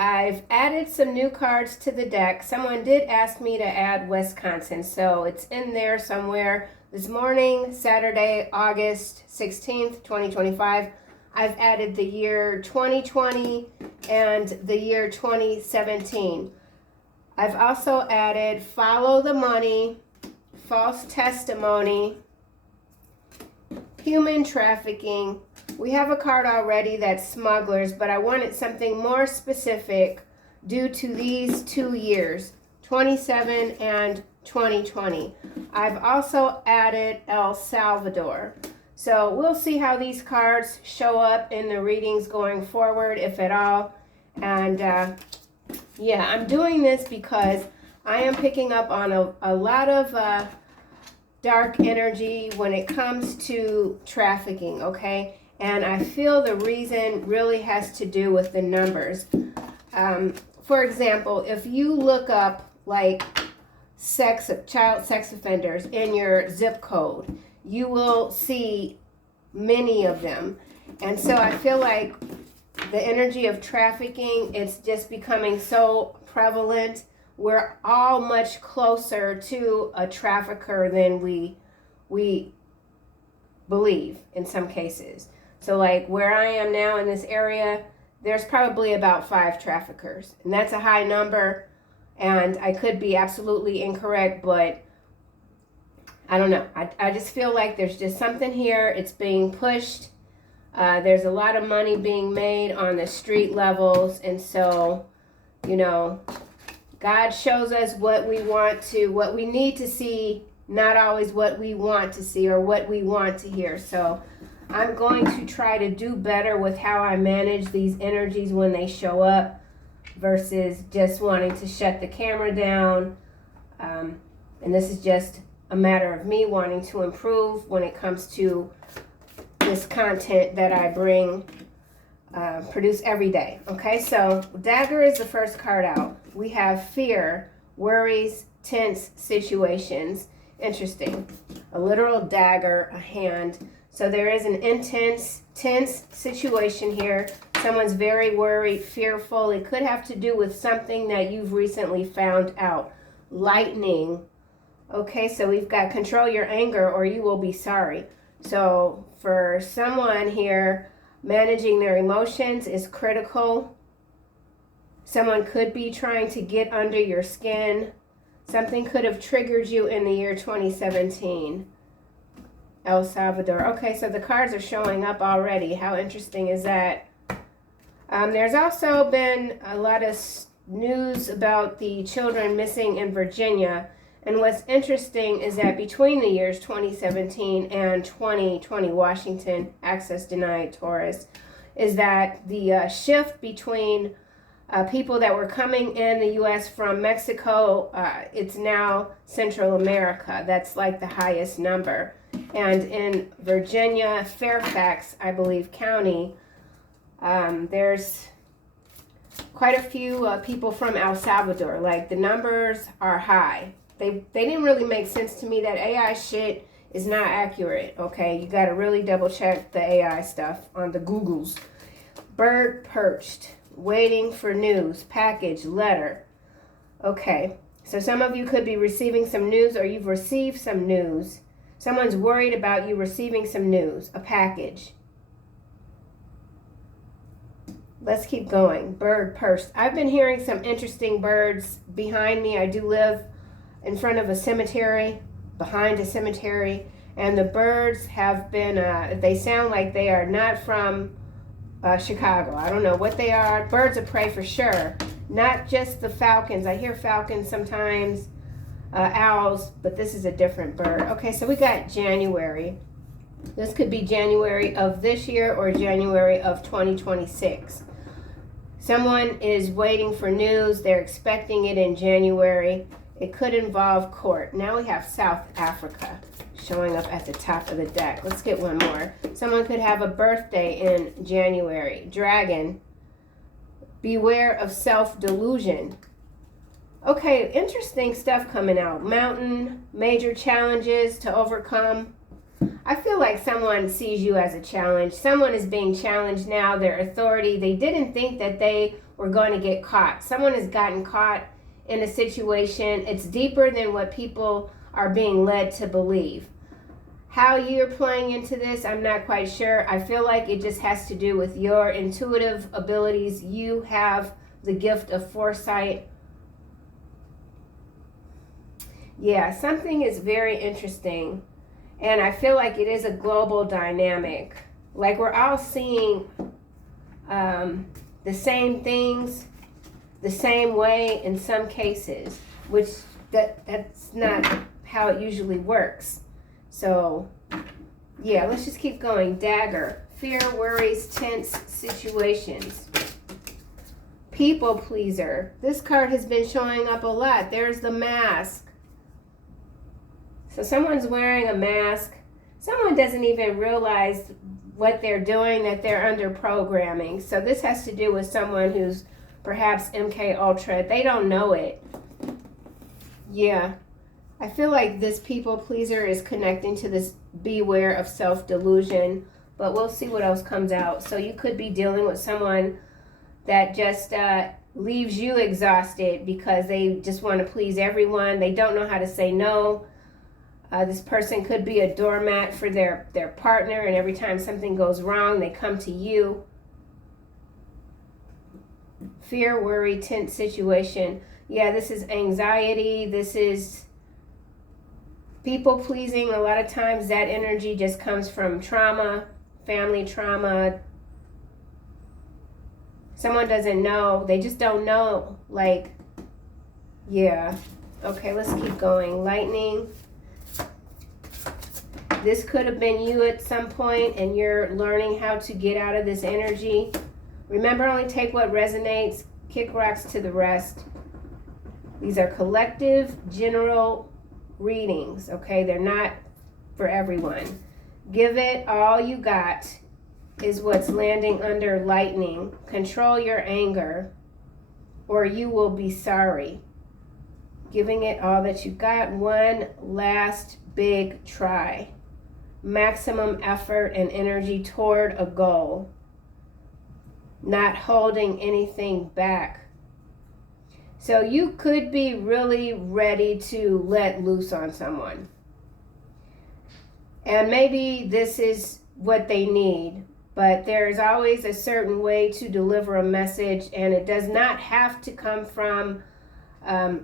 I've added some new cards to the deck. Someone did ask me to add Wisconsin, so it's in there somewhere. This morning, Saturday, August 16th, 2025, I've added the year 2020 and the year 2017. I've also added follow the money, false testimony, human trafficking. We have a card already that's smugglers, but I wanted something more specific due to these 2 years, 27 and 2020. I've also added El Salvador. So we'll see how these cards show up in the readings going forward, if at all. And yeah, I'm doing this because I am picking up on a lot of dark energy when it comes to trafficking, okay? And I feel the reason really has to do with the numbers. For example, if you look up like child sex offenders in your zip code, you will see many of them. And so I feel like the energy of trafficking, it's just becoming so prevalent. We're all much closer to a trafficker than we believe in some cases. So like where I am now in this area, there's probably about 5 traffickers. And that's a high number. And I could be absolutely incorrect, but I don't know. I just feel like there's just something here. It's being pushed. There's a lot of money being made on the street levels. And so, you know, God shows us what we need to see, not always what we want to see or what we want to hear. So I'm going to try to do better with how I manage these energies when they show up versus just wanting to shut the camera down. And this is just a matter of me wanting to improve when it comes to this content that I produce every day. Okay, so Dagger is the first card out. We have fear, worries, tense situations. Interesting. A literal dagger, a hand. So there is an intense, tense situation here. Someone's very worried, fearful. It could have to do with something that you've recently found out. Lightning. Okay, so we've got control your anger or you will be sorry. So for someone here, managing their emotions is critical. Someone could be trying to get under your skin. Something could have triggered you in the year 2017. El Salvador. Okay, so the cards are showing up already. How interesting is that? There's also been a lot of news about the children missing in Virginia. And what's interesting is that between the years 2017 and 2020, Washington, access denied, Taurus, is that the shift between people that were coming in the U.S. from Mexico, it's now Central America. That's like the highest number. And in Virginia, Fairfax, I believe, County, there's quite a few people from El Salvador. Like the numbers are high. They didn't really make sense to me. That AI shit is not accurate, okay? You got to really double check the AI stuff on the Googles. Bird perched, waiting for news, package, letter. Okay, so some of you could be receiving some news or you've received some news. Someone's worried about you receiving some news, a package. Let's keep going. Bird perched. I've been hearing some interesting birds behind me. I do live in front of a cemetery, behind a cemetery, and the birds have been, they sound like they are not from Chicago. I don't know what they are. Birds of prey for sure. Not just the falcons. I hear falcons sometimes, owls, but this is a different bird. Okay, so we got January. This could be January of this year or January of 2026. Someone is waiting for news. They're expecting it in January. It could involve court. Now we have South Africa showing up at the top of the deck. Let's get one more. Someone could have a birthday in January. Dragon. Beware of self-delusion. Okay, interesting stuff coming out. Mountain, major challenges to overcome. I feel like someone sees you as a challenge. Someone is being challenged now, their authority. They didn't think that they were going to get caught. Someone has gotten caught in a situation. It's deeper than what people are being led to believe. How you're playing into this, I'm not quite sure. I feel like it just has to do with your intuitive abilities. You have the gift of foresight. Yeah, something is very interesting. And I feel like it is a global dynamic. Like we're all seeing the same things the same way in some cases, which that's not how it usually works. So, yeah, let's just keep going. Dagger. Fear, worries, tense situations. People pleaser. This card has been showing up a lot. There's the mask. So someone's wearing a mask. Someone doesn't even realize what they're doing, that they're under programming. So this has to do with someone who's perhaps MK Ultra. They don't know it. Yeah. I feel like this people pleaser is connecting to this beware of self-delusion, but we'll see what else comes out. So you could be dealing with someone that just leaves you exhausted because they just want to please everyone. They don't know how to say no. This person could be a doormat for their partner, and every time something goes wrong, they come to you. Fear, worry, tense situation. Yeah, this is anxiety. This is people pleasing. A lot of times that energy just comes from trauma, family trauma. Someone doesn't know. They just don't know. Like, yeah. Okay, let's keep going. Lightning. This could have been you at some point, and you're learning how to get out of this energy. Remember, only take what resonates. Kick rocks to the rest. These are collective, general readings, okay? They're not for everyone. Give it all you got is what's landing under lightning. Control your anger, or you will be sorry. Giving it all that you got. One last big try. Maximum effort and energy toward a goal. Not holding anything back. So you could be really ready to let loose on someone. And maybe this is what they need, but there's always a certain way to deliver a message, and it does not have to come from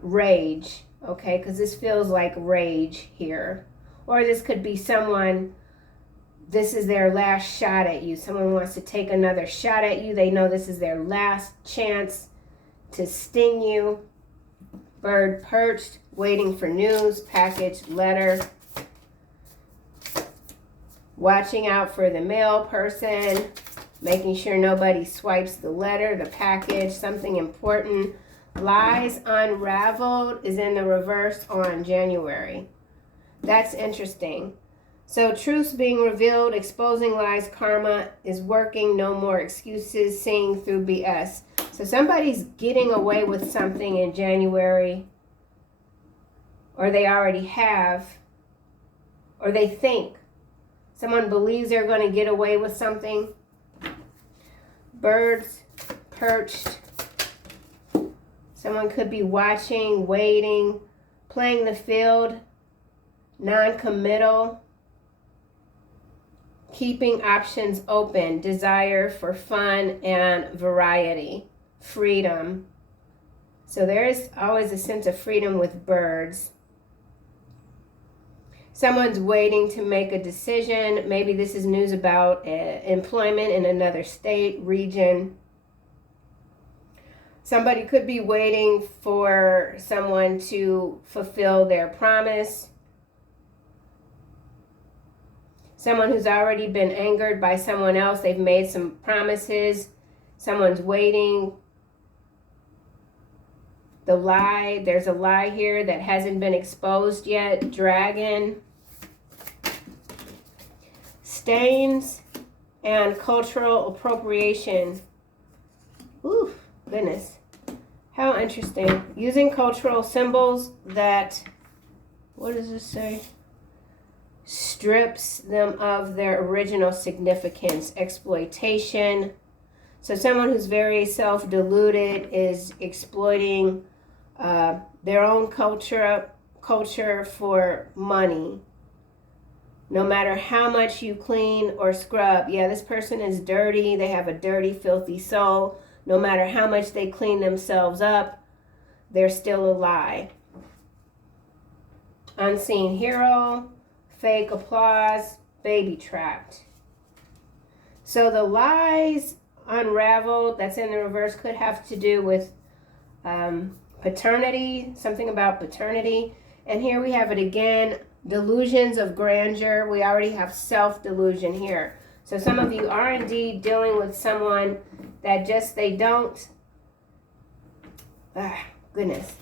rage, okay? Because this feels like rage here. Or this could be someone, this is their last shot at you. Someone wants to take another shot at you. They know this is their last chance to sting you. Bird perched, waiting for news, package, letter. Watching out for the mail person, making sure nobody swipes the letter, the package, something important. Lies unraveled is in the reverse on January. That's interesting. So truths being revealed, exposing lies, karma is working, no more excuses, seeing through BS. So somebody's getting away with something in January, or they already have, or they think. Someone believes they're going to get away with something. Birds perched. Someone could be watching, waiting, playing the field, non-committal, keeping options open, desire for fun and variety, freedom. So there is always a sense of freedom with birds. Someone's waiting to make a decision. Maybe this is news about employment in another state, region. Somebody could be waiting for someone to fulfill their promise. Someone who's already been angered by someone else. They've made some promises. Someone's waiting. The lie. There's a lie here that hasn't been exposed yet. Dragon. Stains and cultural appropriation. Ooh, goodness. How interesting. Using cultural symbols that, what does this say? strips them of their original significance. Exploitation. So someone who's very self-deluded is exploiting their own culture for money. No matter how much you clean or scrub, yeah, this person is dirty. They have a dirty, filthy soul. No matter how much they clean themselves up, they're still a lie. Unseen hero, fake applause, baby trapped. So the lies unraveled that's in the reverse could have to do with paternity, something about paternity. And here we have it again, delusions of grandeur. We already have self-delusion here. So some of you are indeed dealing with someone that just, they don't, goodness.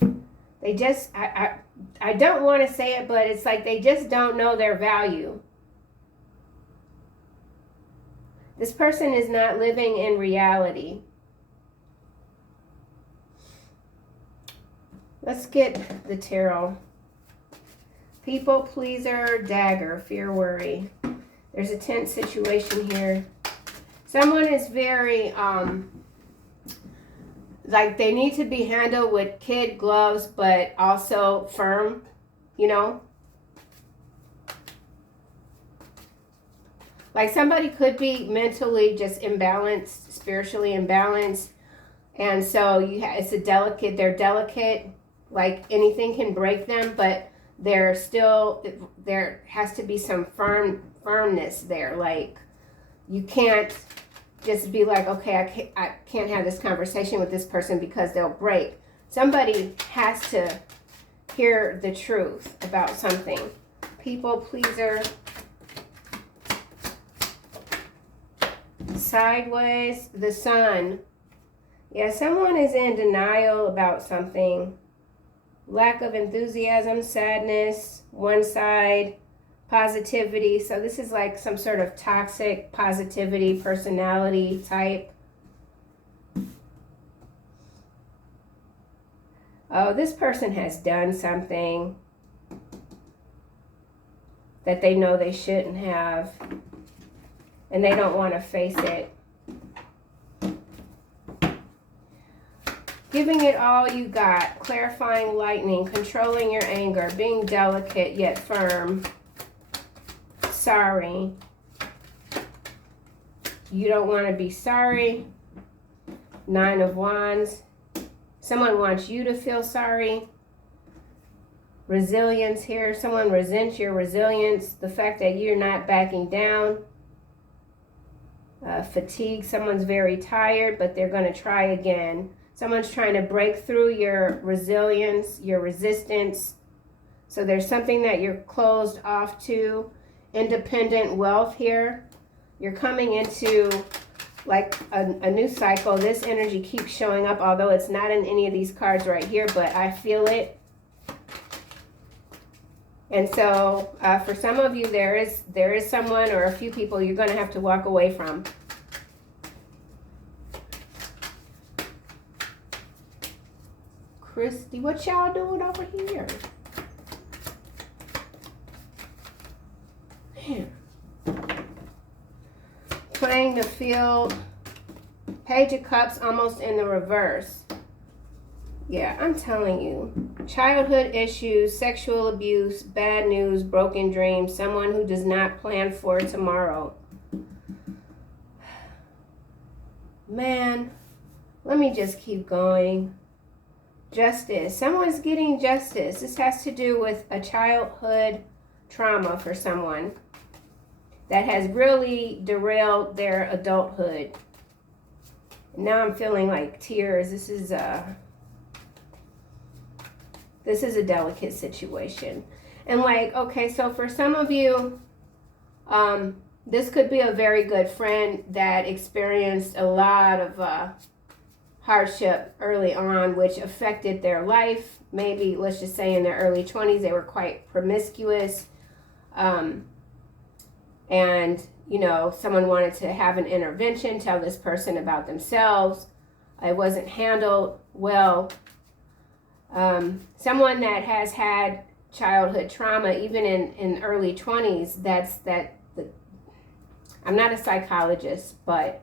They just, I don't want to say it, but it's like they just don't know their value. This person is not living in reality. Let's get the tarot. People pleaser, dagger, fear, worry. There's a tense situation here. Someone is very, like they need to be handled with kid gloves, but also firm, you know? Like somebody could be mentally just imbalanced, spiritually imbalanced. And so it's a delicate, they're delicate, like anything can break them, but they're still, there has to be some firmness there. Like you can't just be like, okay, I can't have this conversation with this person because they'll break. Somebody has to hear the truth about something. People pleaser. Sideways, the sun. Yeah, someone is in denial about something. Lack of enthusiasm, sadness, one side, positivity. So this is like some sort of toxic positivity personality type. Oh, this person has done something that they know they shouldn't have, and they don't want to face it. Giving it all you got, clarifying lightning, controlling your anger, being delicate yet firm. Sorry. You don't want to be sorry. 9 of Wands. Someone wants you to feel sorry. Resilience here. Someone resents your resilience. The fact that you're not backing down. Fatigue. Someone's very tired, but they're going to try again. Someone's trying to break through your resilience, your resistance. So there's something that you're closed off to. Independent wealth here. You're coming into like a new cycle. This energy keeps showing up, although it's not in any of these cards right here, but I feel it. And so for some of you, there is someone or a few people you're going to have to walk away from. Christy, what y'all doing over here? Man. Playing the field. Page of Cups almost in the reverse. Yeah, I'm telling you. Childhood issues, sexual abuse, bad news, broken dreams, someone who does not plan for tomorrow. Man, let me just keep going. Justice. Someone's getting justice. This has to do with a childhood trauma for someone that has really derailed their adulthood. Now I'm feeling like tears. This is a delicate situation. And like, okay, so for some of you, this could be a very good friend that experienced a lot of hardship early on, which affected their life. Maybe, let's just say in their early 20s, they were quite promiscuous. And, you know, someone wanted to have an intervention, tell this person about themselves. It wasn't handled well. Someone that has had childhood trauma, even in early 20s. I'm not a psychologist, but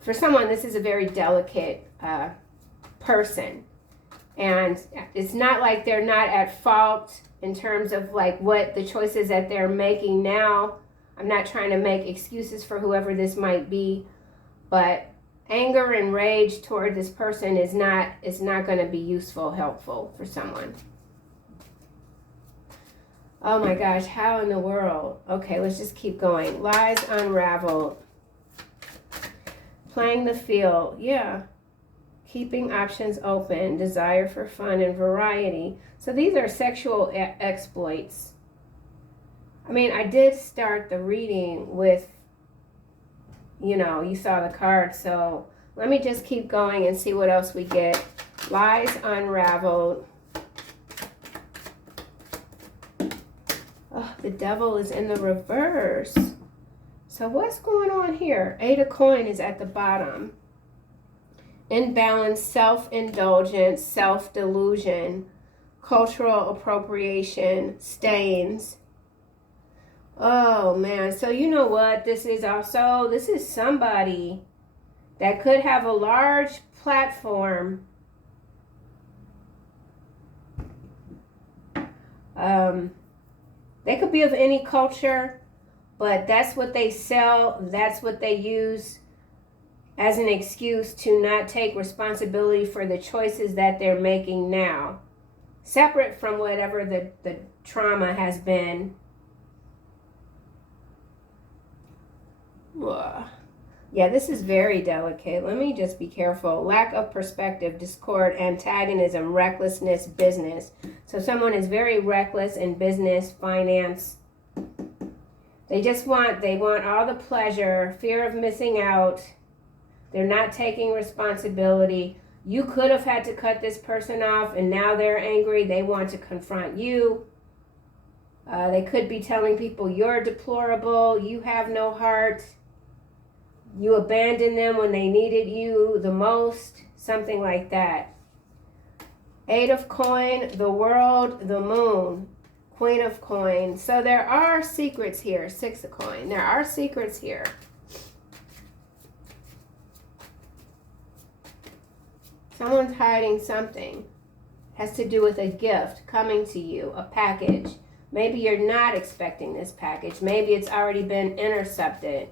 for someone, this is a very delicate person. And it's not like they're not at fault in terms of like what the choices that they're making now. I'm not trying to make excuses for whoever this might be, but anger and rage toward this person is not going to be useful, helpful for someone. Oh my gosh, how in the world? Okay, let's just keep going. Lies unraveled. Playing the field, yeah. Keeping options open, desire for fun and variety. So these are sexual exploits. I mean, I did start the reading with, you know, you saw the card, so let me just keep going and see what else we get. Lies unraveled. Oh, the devil is in the reverse. So what's going on here? 8 of coin is at the bottom. Imbalance, self-indulgence, self-delusion, cultural appropriation, stains. Oh man, so you know what this is also? This is somebody that could have a large platform. They could be of any culture, but that's what they sell, that's what they use as an excuse to not take responsibility for the choices that they're making now, separate from whatever the trauma has been. Yeah, this is very delicate. Let me just be careful. Lack of perspective, discord, antagonism, recklessness, business. So someone is very reckless in business, finance. They want all the pleasure, fear of missing out. They're not taking responsibility. You could have had to cut this person off and now they're angry. They want to confront you. They could be telling people you're deplorable, you have no heart. You abandoned them when they needed you the most, something like that. 8 of coin, the world, the moon, Queen of coin. So there are secrets here. 6 of coin. There are secrets here. Someone's hiding something. Has to do with a gift coming to you, a package. Maybe you're not expecting this package. Maybe it's already been intercepted.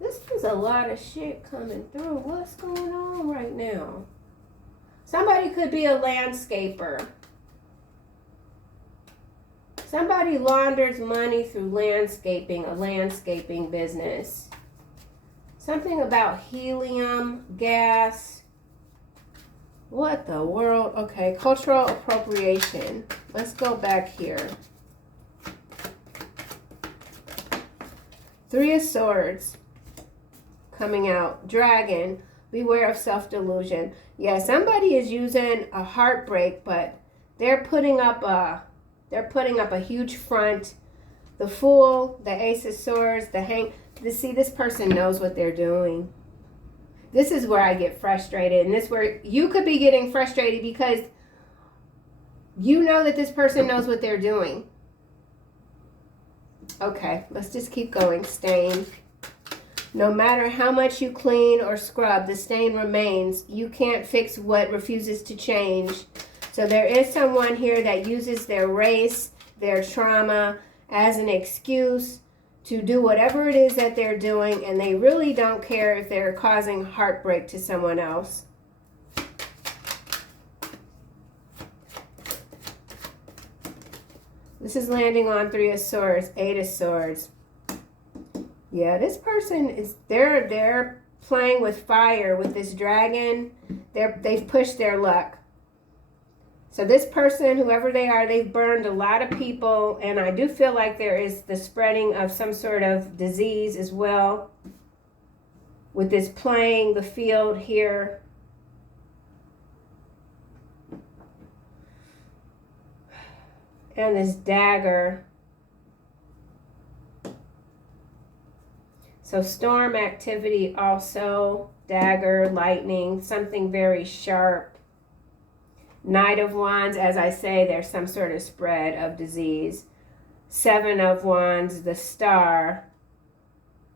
This is a lot of shit coming through. What's going on right now? Somebody could be a landscaper. Somebody launders money through landscaping, a landscaping business. Something about helium, gas. What the world? Okay, cultural appropriation. Let's go back here. 3 of swords coming out. Dragon, beware of self-delusion. Yeah, somebody is using a heartbreak, but they're putting up a huge front. The Fool, the Ace of Swords, the Hang. See, this person knows what they're doing. This is where I get frustrated, and this is where you could be getting frustrated because you know that this person knows what they're doing. Okay, let's just keep going. Stain. No matter how much you clean or scrub, the stain remains. You can't fix what refuses to change. So there is someone here that uses their race, their trauma as an excuse to do whatever it is that they're doing, and they really don't care if they're causing heartbreak to someone else. This is landing on 3 of swords, 8 of swords. Yeah, this person is, they're playing with fire with this dragon. They've pushed their luck. So this person, whoever they are, they've burned a lot of people, and I do feel like there is the spreading of some sort of disease as well with this playing the field here. And this dagger. So storm activity also, dagger, lightning, something very sharp. Knight of Wands, as I say, there's some sort of spread of disease. Seven of Wands, the Star.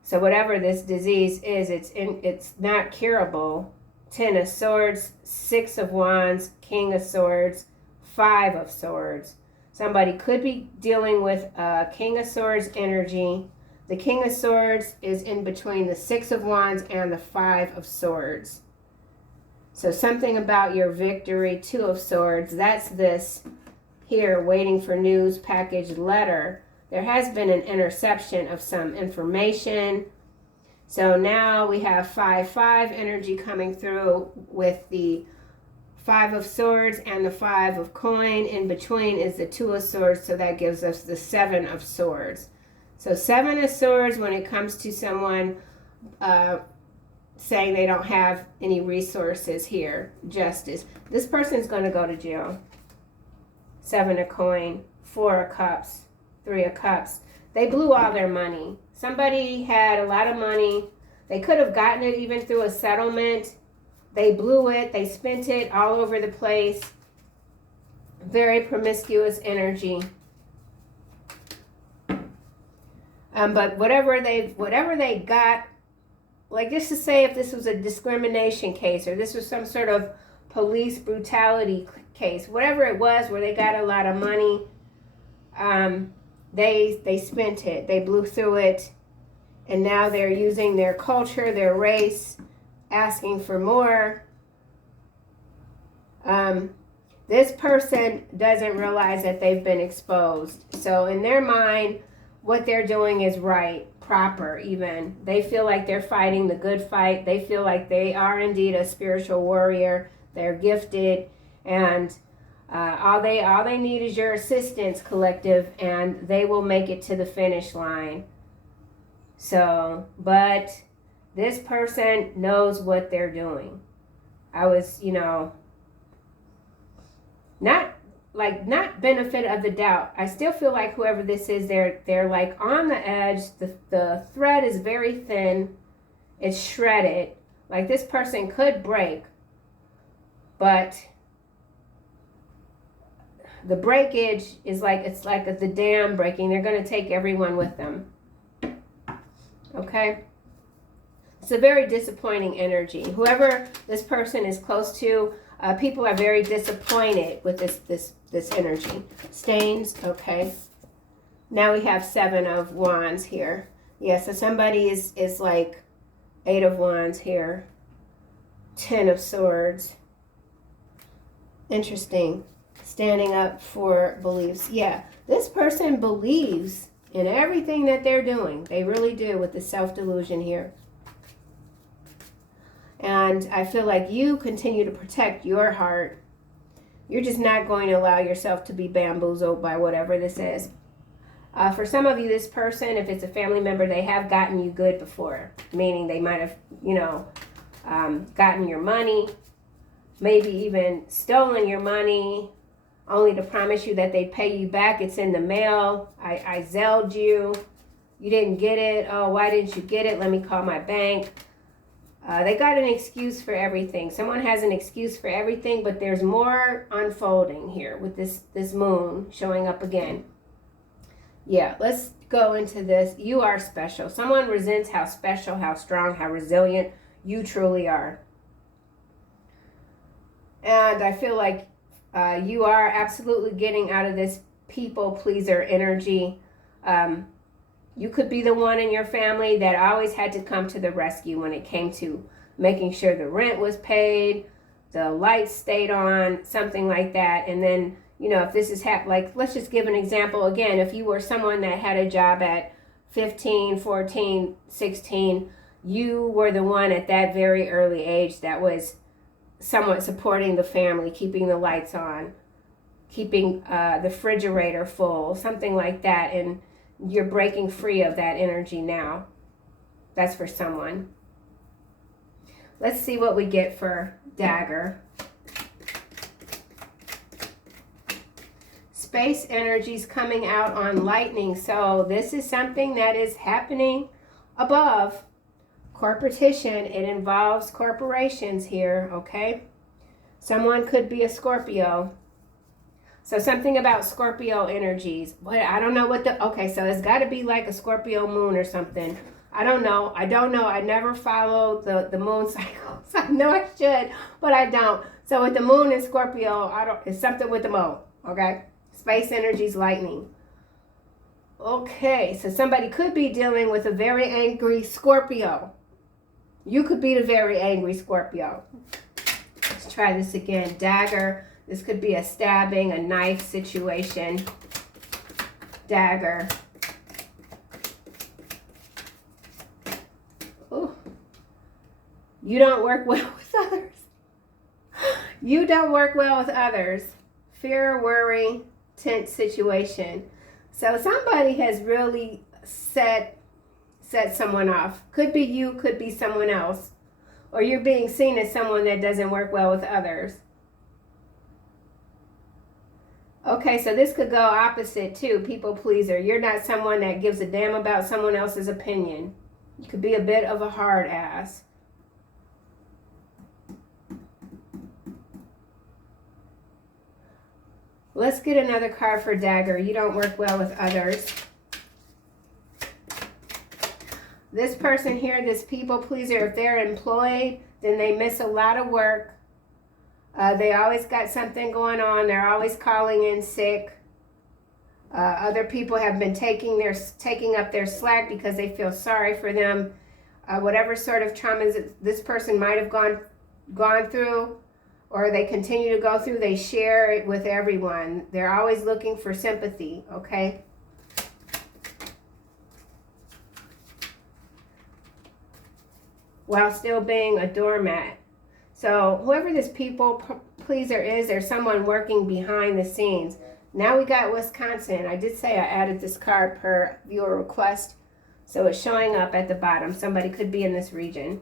So whatever this disease is, it's not curable. 10 of Swords, 6 of Wands, King of Swords, 5 of Swords. Somebody could be dealing with King of Swords energy. The King of Swords is in between the 6 of Wands and the 5 of Swords. So something about your victory, 2 of Swords, that's this here, waiting for news, package, letter. There has been an interception of some information. So now we have 5-5 energy coming through with the 5 of Swords and the 5 of coin. In between is the 2 of Swords, so that gives us the 7 of Swords. So 7 of Swords when it comes to someone saying they don't have any resources here. Justice. This person's going to go to jail. 7 of coin, 4 of cups, 3 of cups. They blew all their money. Somebody had a lot of money. They could have gotten it even through a settlement. They blew it. They spent it all over the place. Very promiscuous energy. But whatever they got, like just to say if this was a discrimination case or this was some sort of police brutality case, whatever it was where they got a lot of money, they spent it. They blew through it. And now they're using their culture, their race, asking for more. This person doesn't realize that they've been exposed. So in their mind, what they're doing is right, proper even. They feel like they're fighting the good fight. They feel like they are indeed a spiritual warrior. They're gifted. And all they need is your assistance, collective, and they will make it to the finish line. So, but this person knows what they're doing. I was, not benefit of the doubt. I still feel like whoever this is, they're like on the edge. The thread is very thin. It's shredded. Like this person could break, but the breakage is like, it's like the dam breaking. They're going to take everyone with them. Okay? It's a very disappointing energy. Whoever this person is close to, people are very disappointed with this energy. Stains, okay. Now we have 7 of Wands here. Yeah, so somebody is like 8 of Wands here. 10 of Swords. Interesting. Standing up for beliefs. Yeah, this person believes in everything that they're doing. They really do, with the self-delusion here. And I feel like you continue to protect your heart. You're just not going to allow yourself to be bamboozled by whatever this is. For some of you, this person, if it's a family member, they have gotten you good before. Meaning they might have, gotten your money. Maybe even stolen your money, only to promise you that they'd pay you back. It's in the mail. I Zelled you. You didn't get it. Oh, why didn't you get it? Let me call my bank. They got an excuse for everything. Someone has an excuse for everything, but there's more unfolding here with this moon showing up again. Yeah, let's go into this. You are special. Someone resents how special, how strong, how resilient you truly are. And I feel like you are absolutely getting out of this people pleaser energy. You could be the one in your family that always had to come to the rescue when it came to making sure the rent was paid, the lights stayed on, something like that. And then, if this is like, let's just give an example again. If you were someone that had a job at 15, 14, 16, you were the one at that very early age that was somewhat supporting the family, keeping the lights on, keeping the refrigerator full, something like that. And you're breaking free of that energy now. That's for someone. Let's see what we get for Dagger. Space energies coming out on lightning. So this is something that is happening above. Corporation, it involves corporations here, okay? Someone could be a Scorpio. So something about Scorpio energies. But I don't know what the, okay, so it's got to be like a Scorpio moon or something. I don't know. I never follow the moon cycles. I know I should, but I don't. So with the moon in Scorpio, it's something with the moon, okay? Space energies, lightning. Okay, so somebody could be dealing with a very angry Scorpio. You could be the very angry Scorpio. Let's try this again. Dagger. This could be a stabbing, a knife situation. Dagger. Ooh. You don't work well with others. You don't work well with others. Fear, worry, tense situation. So somebody has really set someone off. Could be you, could be someone else. Or you're being seen as someone that doesn't work well with others. Okay, so this could go opposite too, people pleaser. You're not someone that gives a damn about someone else's opinion. You could be a bit of a hard ass. Let's get another card for Dagger. You don't work well with others. This person here, this people pleaser, if they're employed, then they miss a lot of work. They always got something going on. They're always calling in sick. Other people have been taking up their slack because they feel sorry for them. Whatever sort of traumas this person might have gone through, or they continue to go through, they share it with everyone. They're always looking for sympathy, okay? While still being a doormat. So whoever this people pleaser is, there's someone working behind the scenes. Now we got Wisconsin. I did say I added this card per viewer request. So it's showing up at the bottom. Somebody could be in this region.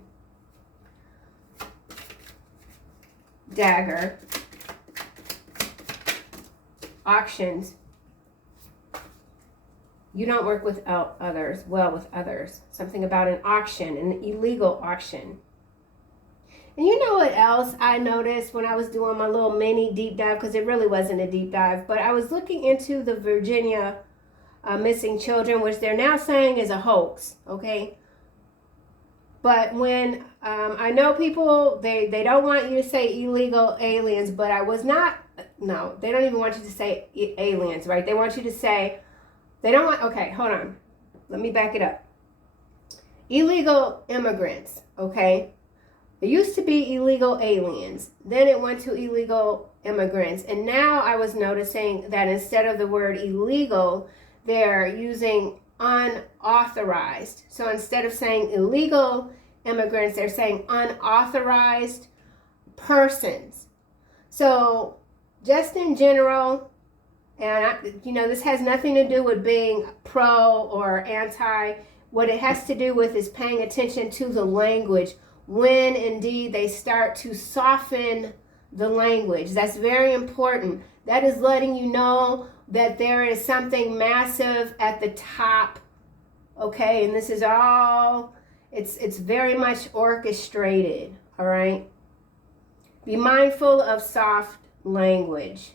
Dagger. Auctions. You don't work with others, well with others. Something about an auction, an illegal auction. And you know what else I noticed when I was doing my little mini deep dive, because it really wasn't a deep dive, but I was looking into the Virginia missing children, which they're now saying is a hoax, okay? But when, I know people, they don't want you to say illegal aliens, but I was not, no, they don't even want you to say aliens, right? They want you to say, they don't want, okay, hold on. Let me back it up. Illegal immigrants, okay? It used to be illegal aliens. Then it went to illegal immigrants. And now I was noticing that instead of the word illegal, they're using unauthorized. So instead of saying illegal immigrants, they're saying unauthorized persons. So just in general, and this has nothing to do with being pro or anti. What it has to do with is paying attention to the language when indeed they start to soften the language. That's very important. That is letting you know that there is something massive at the top, okay? And this is all, it's very much orchestrated, all right? Be mindful of soft language.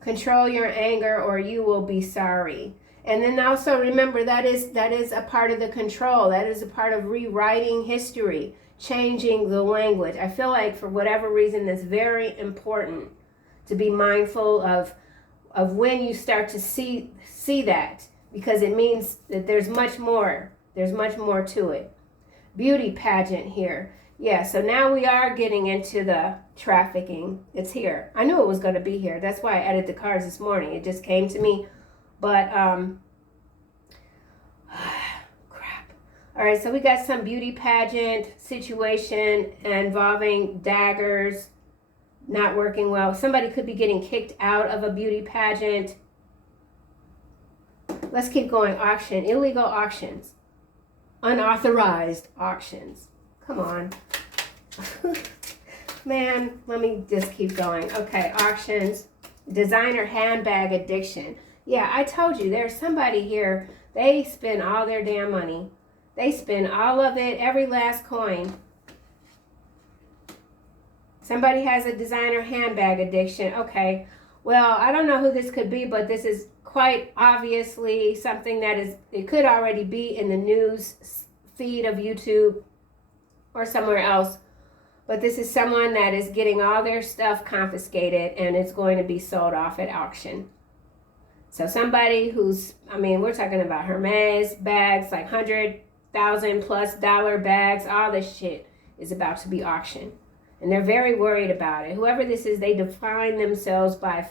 Control your anger or you will be sorry. And then also remember that is a part of the control. That is a part of rewriting history, changing the language. I feel like for whatever reason it's very important to be mindful of when you start to see that, because it means that there's much more. There's much more to it. Beauty pageant here. Yeah, so now we are getting into the trafficking. It's here. I knew it was going to be here. That's why I added the cards this morning. It just came to me. But, crap. All right, so we got some beauty pageant situation involving daggers not working well. Somebody could be getting kicked out of a beauty pageant. Let's keep going. Auction. Illegal auctions. Unauthorized auctions. Come on. Man, let me just keep going. Okay, auctions. Designer handbag addiction. Yeah, I told you, there's somebody here, they spend all their damn money. They spend all of it, every last coin. Somebody has a designer handbag addiction. Okay. Well, I don't know who this could be, but this is quite obviously something that it could already be in the news feed of YouTube or somewhere else. But this is someone that is getting all their stuff confiscated and it's going to be sold off at auction. So somebody who's, I mean, we're talking about Hermes bags, like $100,000+ bags, all this shit is about to be auctioned. And they're very worried about it. Whoever this is, they define themselves by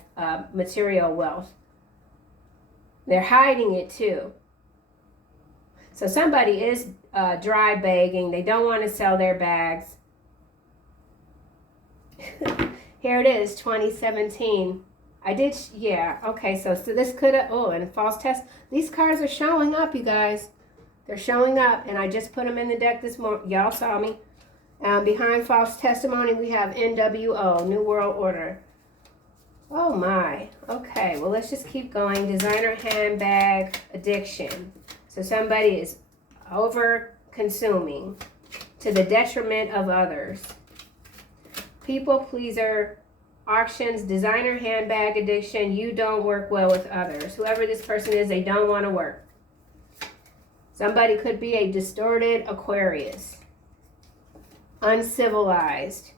material wealth. They're hiding it too. So somebody is dry bagging. They don't want to sell their bags. Here it is, 2017. Yeah, okay, so this could have, and false test. These cards are showing up, you guys. They're showing up, and I just put them in the deck this morning. Y'all saw me. Behind false testimony, we have NWO, New World Order. Oh my. Okay, well, let's just keep going. Designer handbag addiction. So somebody is over consuming to the detriment of others. People pleaser, auctions, designer handbag addiction. You don't work well with others. Whoever this person is, they don't want to work. Somebody could be a distorted Aquarius. Uncivilized.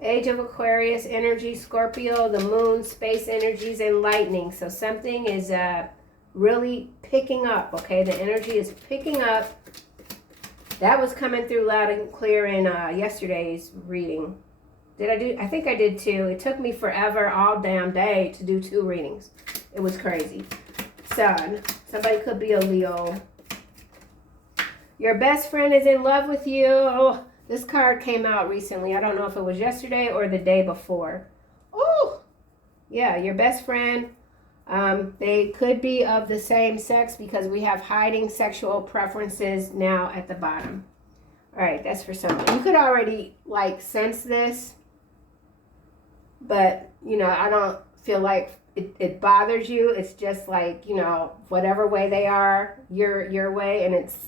Age of Aquarius, energy, Scorpio, the moon, space energies, and lightning. So something is really picking up, okay? The energy is picking up. That was coming through loud and clear in yesterday's reading. I think I did 2. It took me forever, all damn day, to do 2 readings. It was crazy. Sun. Somebody could be a Leo. Your best friend is in love with you. Oh, this card came out recently. I don't know if it was yesterday or the day before. Oh, yeah, your best friend. They could be of the same sex because we have hiding sexual preferences now at the bottom. All right, that's for someone. You could already, sense this. But, I don't feel like it bothers you. It's just whatever way they are, your way, and it's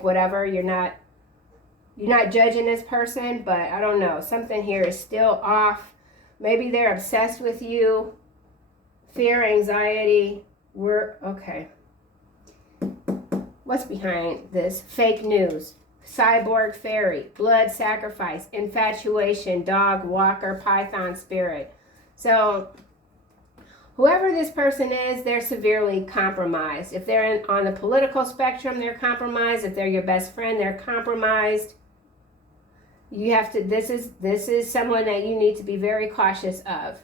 whatever. You're not judging this person, but I don't know. Something here is still off. Maybe they're obsessed with you. Fear, anxiety. Okay. What's behind this? Fake news. Cyborg fairy, blood sacrifice, infatuation, dog, walker, python spirit. So whoever this person is, they're severely compromised. If they're on the political spectrum, they're compromised. If they're your best friend, they're compromised. You have to, this is someone that you need to be very cautious of.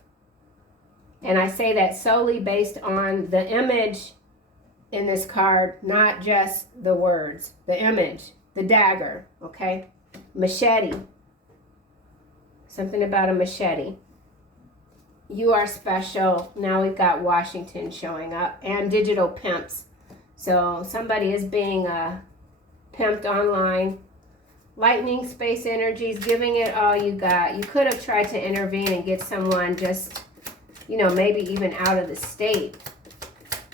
And I say that solely based on the image in this card, not just the words, the image. The dagger, okay? Machete. Something about a machete. You are special. Now we've got Washington showing up and digital pimps. So somebody is being pimped online. Lightning, space energies, giving it all you got. You could have tried to intervene and get someone just, maybe even out of the state.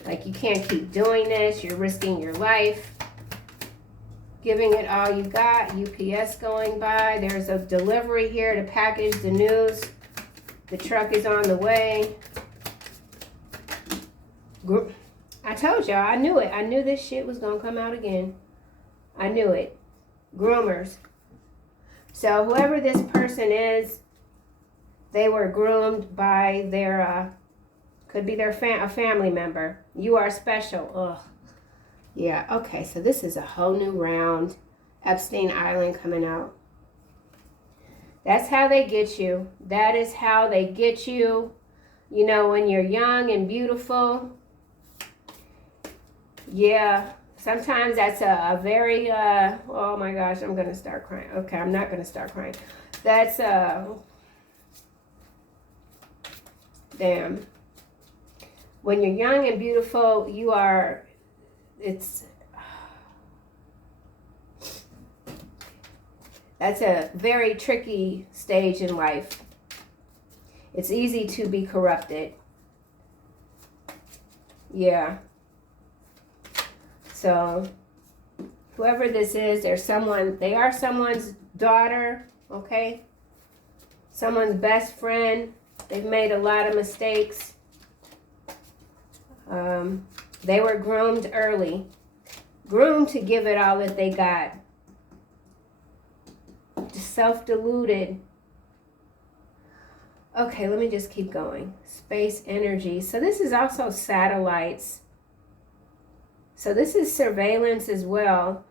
You can't keep doing this. You're risking your life. Giving it all you got. UPS going by. There's a delivery here to package the news. The truck is on the way. I told y'all, I knew it. I knew this shit was going to come out again. I knew it. Groomers. So whoever this person is, they were groomed by their, could be their a family member. You are special. Ugh. Yeah, okay, so this is a whole new round. Epstein Island coming out. That's how they get you. That is how they get you. When you're young and beautiful. Yeah, sometimes that's a very, oh my gosh, I'm going to start crying. Okay, I'm not going to start crying. That's, damn. When you're young and beautiful, that's a very tricky stage in life. It's easy to be corrupted. Yeah. So whoever this is, they are someone's daughter, okay? Someone's best friend. They've made a lot of mistakes. They were groomed early. Groomed to give it all that they got. Just self-deluded. Okay, let me just keep going. Space energy. So this is also satellites. So this is surveillance as well.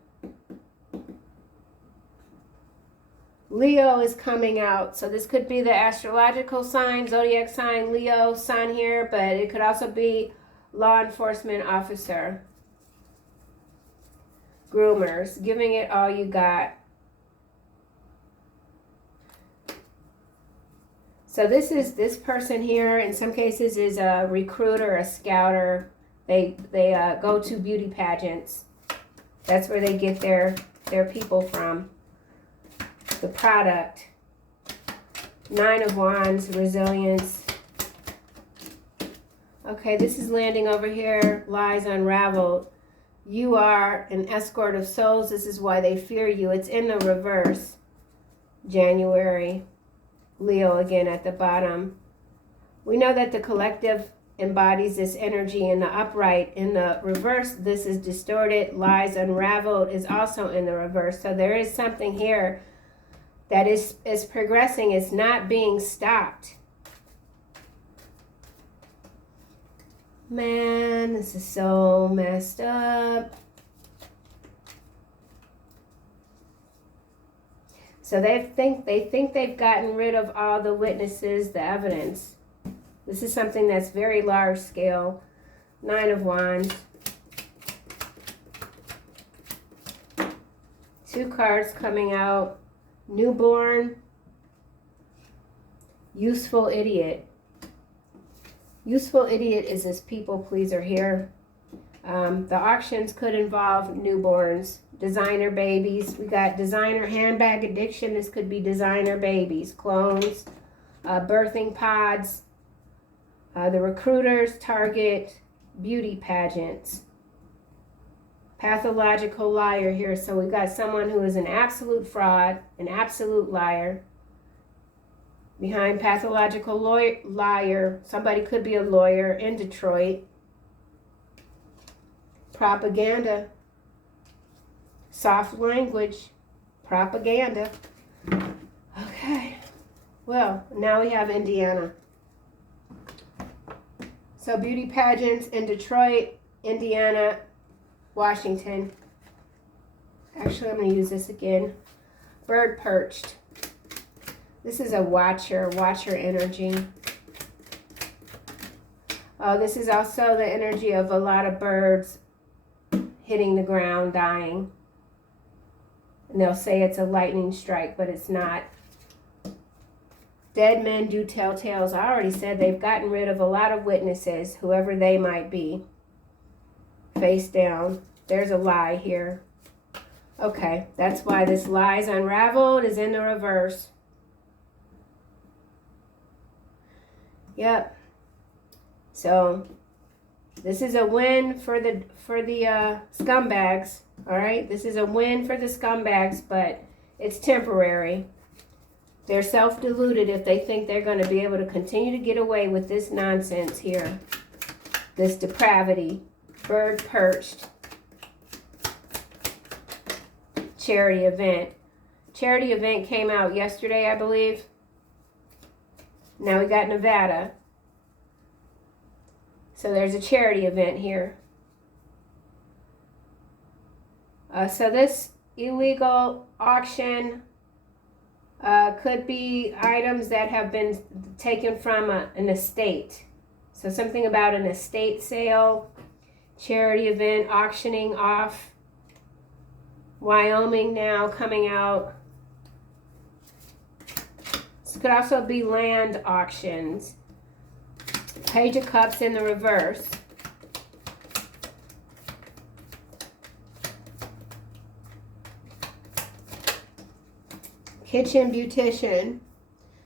Leo is coming out. So this could be the astrological sign, zodiac sign, Leo, sun here, but it could also be law enforcement officer. Groomers, giving it all you got. So this person here, in some cases, is a recruiter, a scouter. They go to beauty pageants. That's where they get their people from. The product. 9 of Wands, resilience. Okay, this is landing over here. Lies unraveled. You are an escort of souls. This is why they fear you. It's in the reverse. January. Leo again at the bottom. We know that the collective embodies this energy in the upright. In the reverse, this is distorted. Lies unraveled is also in the reverse. So there is something here that is progressing. It's not being stopped. Man, this is so messed up. So they think they've gotten rid of all the witnesses, the evidence. This is something that's very large scale. 9 of Wands. 2 cards coming out. Newborn. Useful idiot. Useful idiot is this people pleaser here. The auctions could involve newborns, designer babies. We got designer handbag addiction. This could be designer babies, clones, birthing pods. The recruiters target beauty pageants. Pathological liar here. So we got someone who is an absolute fraud, an absolute liar. Behind pathological liar, somebody could be a lawyer in Detroit. Propaganda. Soft language. Propaganda. Okay. Well, now we have Indiana. So beauty pageants in Detroit, Indiana, Washington. Actually, I'm going to use this again. Bird perched. This is a watcher energy. Oh, this is also the energy of a lot of birds hitting the ground, dying. And they'll say it's a lightning strike, but it's not. Dead men do tell tales. I already said they've gotten rid of a lot of witnesses, whoever they might be. Face down. There's a lie here. Okay, that's why this lies unraveled is in the reverse. Yep. So this is a win for the scumbags. All right, this is a win for the scumbags, but it's temporary. They're self-deluded if they think they're going to be able to continue to get away with this nonsense here. This depravity. Bird perched. Charity event. Charity event came out yesterday, I believe. Now we got Nevada. So there's a charity event here. So this illegal auction could be items that have been taken from an estate. So something about an estate sale, charity event, auctioning off. Wyoming now coming out. This could also be land auctions. Page of Cups in the reverse. Kitchen beautician.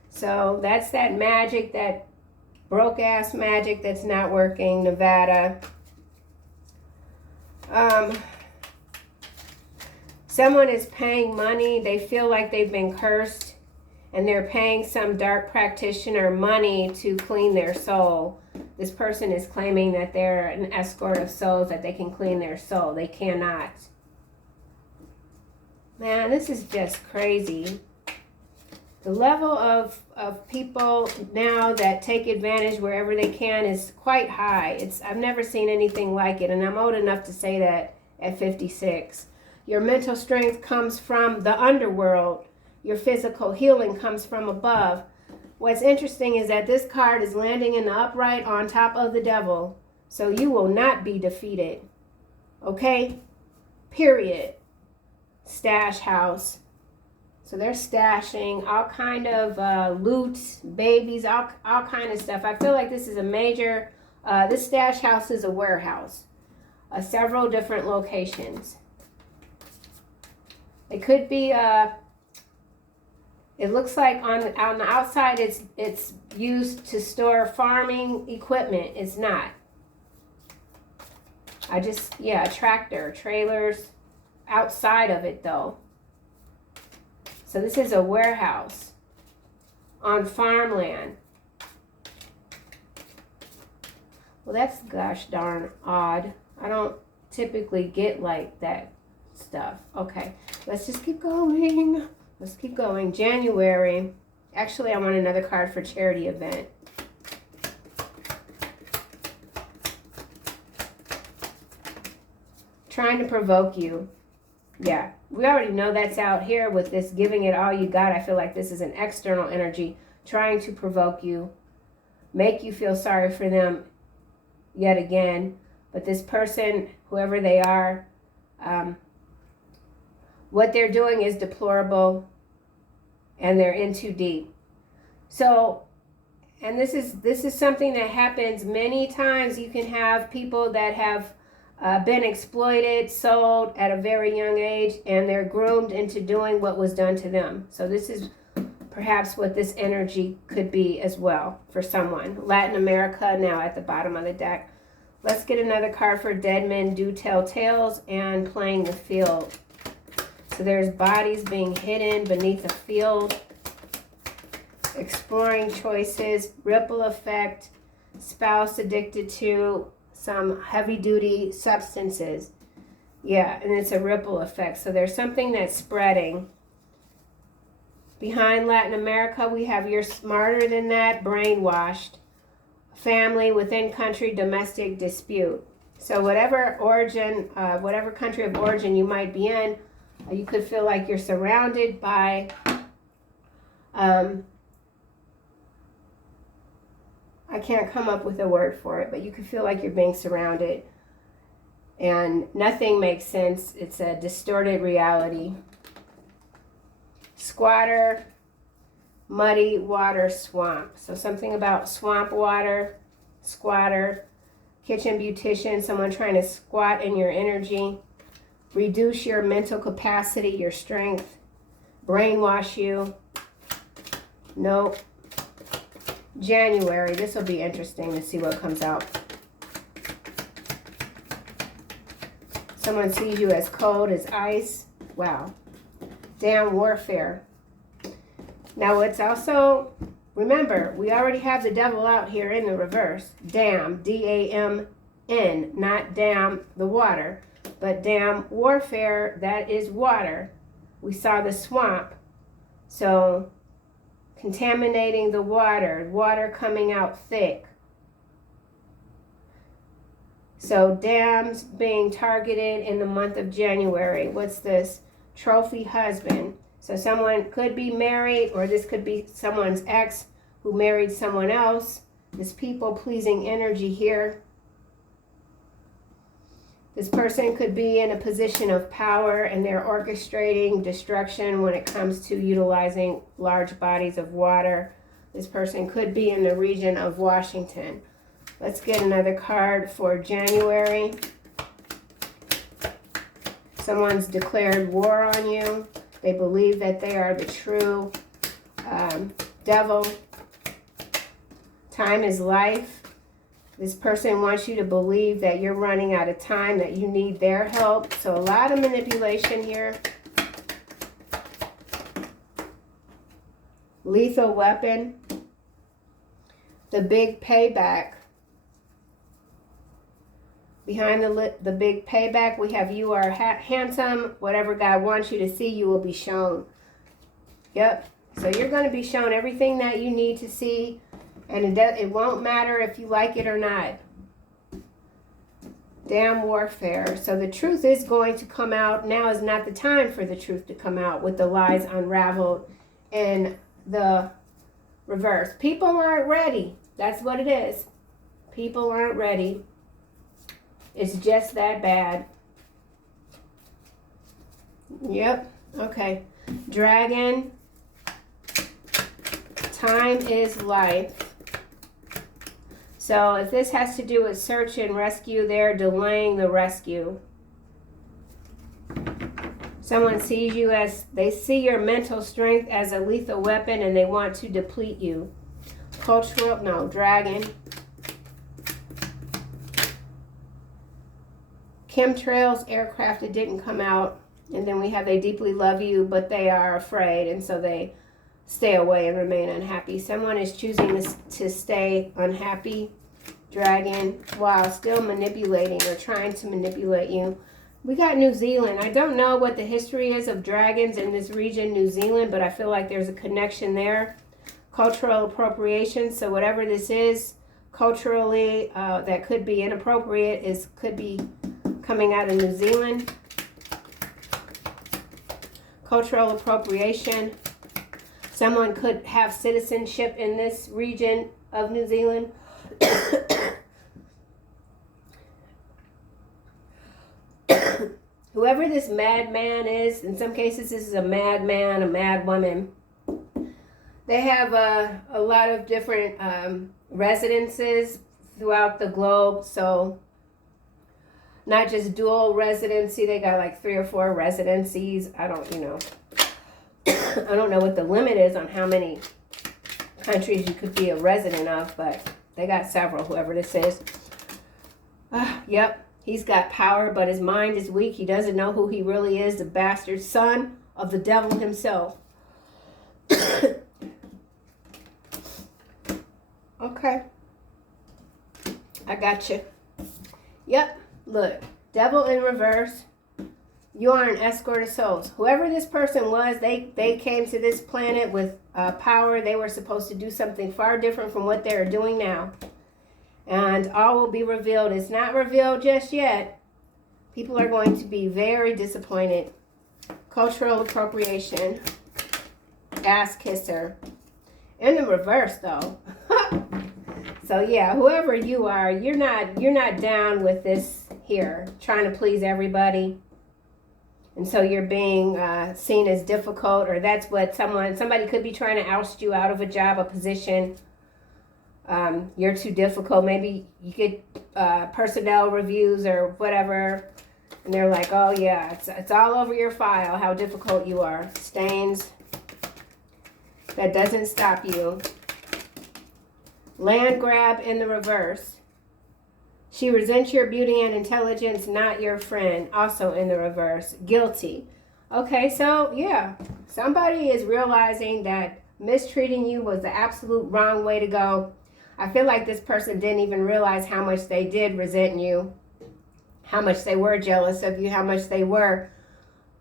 So that's that magic, that broke ass magic that's not working. Nevada. Someone is paying money. They feel like they've been cursed. and they're paying some dark practitioner money to clean their soul. This person is claiming that they're an escort of souls, that they can clean their soul. They cannot. Man, this is just crazy. The level of people now that take advantage wherever they can is quite high. I've never seen anything like it, and I'm old enough to say that at 56. Your mental strength comes from the underworld. Your physical healing comes from above. What's interesting is that this card is landing in the upright on top of the devil. So you will not be defeated. Okay? Period. Stash house. So they're stashing all kind of loot, babies, all kind of stuff. I feel like this is a major, this stash house is a warehouse. Several different locations. It could be, it looks like on the outside it's used to store farming equipment. It's not. A tractor, trailers, outside of it though. So this is a warehouse on farmland. Well, that's gosh darn odd. I don't typically get like that stuff. Okay, let's just keep going. Let's keep going. January. Actually, I want another card for charity event. Trying to provoke you. Yeah, we already know that's out here with this giving it all you got. I feel like this is an external energy trying to provoke you, make you feel sorry for them yet again. But this person, whoever they are, what they're doing is deplorable and they're in too deep. So, and this is something that happens many times. You can have people that have been exploited, sold at a very young age, and they're groomed into doing what was done to them. So this is perhaps what this energy could be as well for someone. Latin America now at the bottom of the deck. Let's get another card for dead men do tell tales and playing the field. So there's bodies being hidden beneath a field, exploring choices, ripple effect, spouse addicted to some heavy-duty substances. Yeah, and it's a ripple effect. So there's something that's spreading. Behind Latin America, we have you're smarter than that, brainwashed. Family, within country, domestic dispute. So whatever origin, whatever country of origin you might be in, you could feel like you're surrounded by I can't come up with a word for it, but you can feel like you're being surrounded and nothing makes sense. It's a distorted reality. Squatter, muddy water, swamp. So something about swamp water, squatter, kitchen beautician, someone trying to squat in your energy, reduce your mental capacity, your strength, brainwash you. Nope. January, this will be interesting to see what comes out. Someone sees you as cold as ice. Wow. Damn warfare. Now it's also, remember, we already have the devil out here in the reverse. Damn, D-A-M-N, not damn the water, but damn warfare, that is water. We saw the swamp. So contaminating the water coming out thick. So dams being targeted in the month of January. What's this? Trophy husband. So someone could be married, or this could be someone's ex who married someone else. This people-pleasing energy here. This person could be in a position of power and they're orchestrating destruction when it comes to utilizing large bodies of water. This person could be in the region of Washington. Let's get another card for January. Someone's declared war on you. They believe that they are the true devil. Time is life. This person wants you to believe that you're running out of time, that you need their help. So a lot of manipulation here. Lethal weapon. The big payback. Behind the big payback, we have you are handsome. Whatever God wants you to see, you will be shown. Yep. So you're going to be shown everything that you need to see. And it won't matter if you like it or not. Damn warfare. So the truth is going to come out. Now is not the time for the truth to come out with the lies unraveled in the reverse. People aren't ready. That's what it is. People aren't ready. It's just that bad. Yep. Okay. Dragon. Time is life. So if this has to do with search and rescue, they're delaying the rescue. Someone sees you as, they see your mental strength as a lethal weapon and they want to deplete you. Cultural, no, dragon. Chemtrails, aircraft that didn't come out. And then we have they deeply love you, but they are afraid. And so they stay away and remain unhappy. Someone is choosing to stay unhappy. Dragon, while still manipulating or trying to manipulate you. We got New Zealand. I don't know what the history is of dragons in this region, New Zealand, but I feel like there's a connection there. Cultural appropriation. So whatever this is, culturally, that could be inappropriate, could be coming out of New Zealand. Cultural appropriation. Someone could have citizenship in this region of New Zealand. Whoever this madman is, in some cases this is a madman, a mad woman. They have a lot of different residences throughout the globe. So not just dual residency, they got like 3 or 4 residencies. I don't know what the limit is on how many countries you could be a resident of, but they got several, whoever this is. Yep, he's got power, but his mind is weak. He doesn't know who he really is, the bastard son of the devil himself. Okay. I got you. Yep, look, devil in reverse. You are an escort of souls. Whoever this person was, they came to this planet with power. They were supposed to do something far different from what they're doing now. And all will be revealed. It's not revealed just yet. People are going to be very disappointed. Cultural appropriation. Ass kisser. In the reverse, though. So yeah, whoever you are, you're not down with this here, trying to please everybody. And so you're being seen as difficult, or that's what somebody could be trying to oust you out of a job, a position. You're too difficult. Maybe you get personnel reviews or whatever, and they're like, oh yeah, it's all over your file how difficult you are. Stains. That doesn't stop you. Land grab in the reverse. She resents your beauty and intelligence, not your friend. Also in the reverse. Guilty. Okay, so yeah. Somebody is realizing that mistreating you was the absolute wrong way to go. I feel like this person didn't even realize how much they did resent you. How much they were jealous of you. How much they were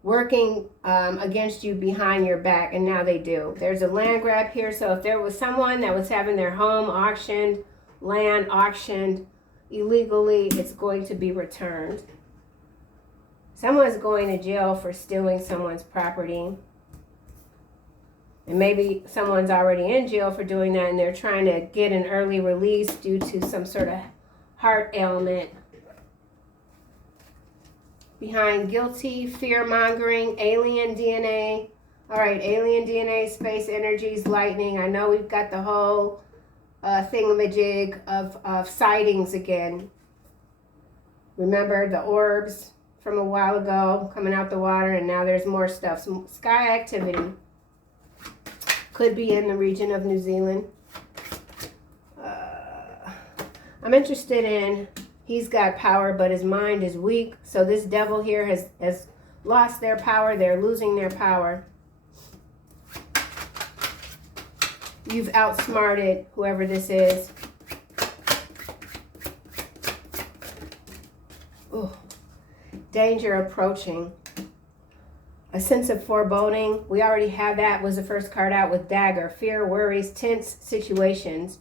working against you behind your back. And now they do. There's a land grab here. So if there was someone that was having their home auctioned, land auctioned, illegally, it's going to be returned. Someone's going to jail for stealing someone's property. And maybe someone's already in jail for doing that and they're trying to get an early release due to some sort of heart ailment. Behind guilty, fear-mongering, alien DNA. All right, alien DNA, space energies, lightning. I know we've got the whole thingamajig of sightings again. Remember the orbs from a while ago coming out the water, and now there's more stuff. Some sky activity. Could be in the region of New Zealand. I'm interested in, he's got power, but his mind is weak. So this devil here has lost their power. They're losing their power. You've outsmarted whoever this is. Ooh. Danger approaching. A sense of foreboding. We already had that, was the first card out with dagger. Fear, worries, tense situations.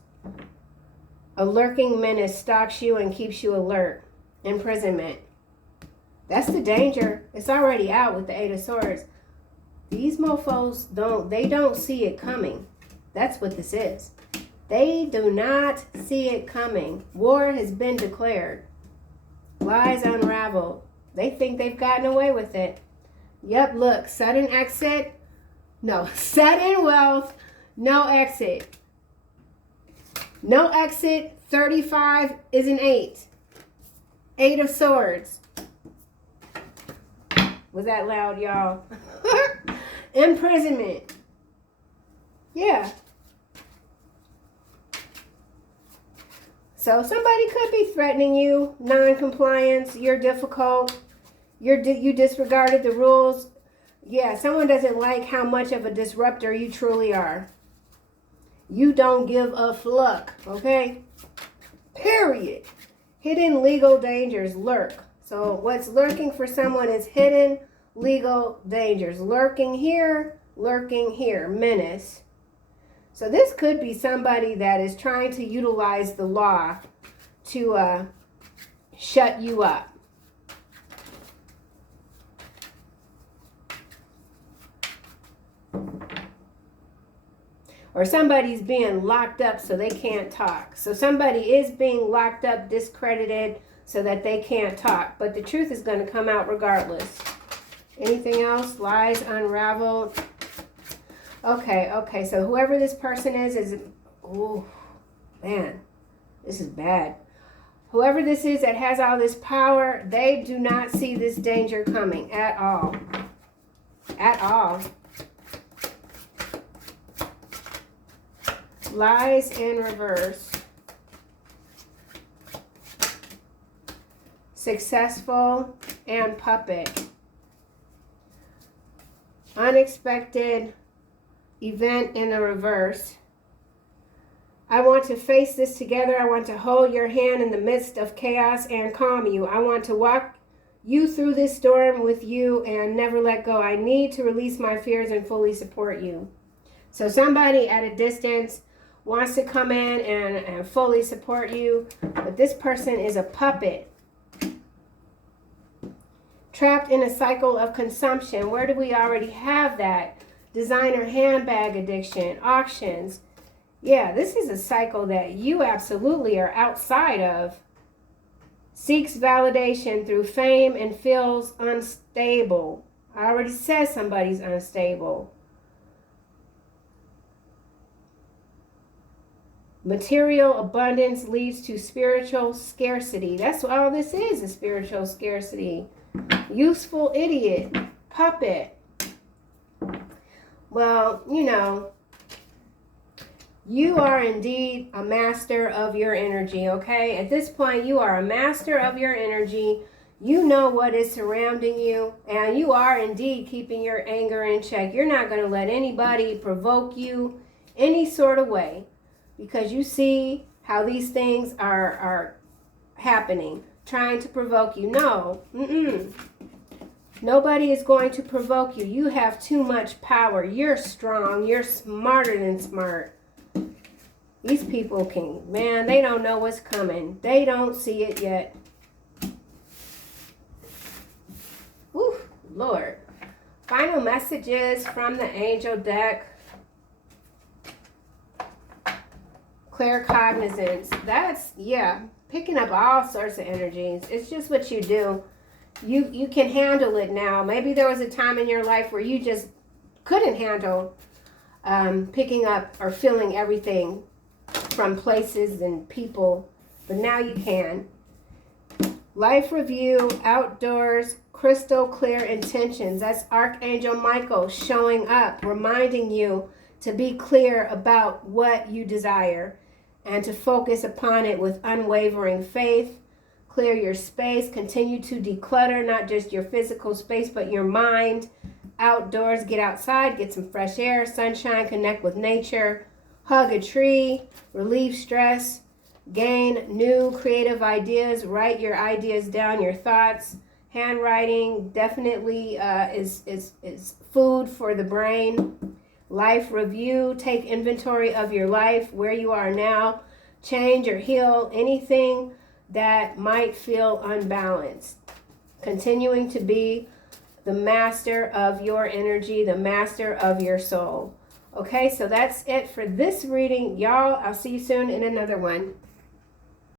A lurking menace stalks you and keeps you alert. Imprisonment. That's the danger. It's already out with the Eight of Swords. These mofos don't see it coming. That's what this is. They do not see it coming. War has been declared. Lies unraveled. They think they've gotten away with it. Yep, look, sudden exit. No, sudden wealth, no exit. No exit, 35 is an 8. 8 of Swords. Was that loud, y'all? Imprisonment. Yeah. So somebody could be threatening you, non-compliance, you're difficult, you disregarded the rules. Yeah, someone doesn't like how much of a disruptor you truly are. You don't give a fluck, okay? Period. Hidden legal dangers lurk. So what's lurking for someone is hidden legal dangers. Lurking here, menace. So this could be somebody that is trying to utilize the law to shut you up. Or somebody's being locked up so they can't talk. So somebody is being locked up, discredited, so that they can't talk. But the truth is going to come out regardless. Anything else? Lies unraveled. Okay. So whoever this person is, oh, man, this is bad. Whoever this is that has all this power, they do not see this danger coming at all. At all. Lies in reverse. Successful and puppet. Unexpected event in the reverse. I want to face this together. I want to hold your hand in the midst of chaos and calm you. I want to walk you through this storm with you and never let go. I need to release my fears and fully support you. So somebody at a distance wants to come in and fully support you, but this person is a puppet. Trapped in a cycle of consumption. Where do we already have that? Designer handbag addiction, auctions. Yeah, this is a cycle that you absolutely are outside of. Seeks validation through fame and feels unstable. I already said somebody's unstable. Material abundance leads to spiritual scarcity. That's what all this is, a spiritual scarcity. Useful idiot, puppet. Well, you know, you are indeed a master of your energy, okay? At this point, you are a master of your energy. You know what is surrounding you, and you are indeed keeping your anger in check. You're not going to let anybody provoke you any sort of way, because you see how these things are happening, trying to provoke you. No, nobody is going to provoke you. You have too much power. You're strong. You're smarter than smart. These people they don't know what's coming. They don't see it yet. Whew, Lord. Final messages from the angel deck. Clear cognizance. That's, picking up all sorts of energies. It's just what you do. You can handle it now. Maybe there was a time in your life where you just couldn't handle picking up or feeling everything from places and people, but now you can. Life review, outdoors, crystal clear intentions. That's Archangel Michael showing up, reminding you to be clear about what you desire and to focus upon it with unwavering faith. Clear your space, continue to declutter not just your physical space, but your mind. Outdoors, get outside, get some fresh air, sunshine, connect with nature. hug a tree, relieve stress, gain new creative ideas, write your ideas down, your thoughts. Handwriting definitely is food for the brain. Life review, take inventory of your life, where you are now, change or heal anything that might feel unbalanced. Continuing to be the master of your energy, the master of your soul. Okay, so that's it for this reading. Y'all, I'll see you soon in another one.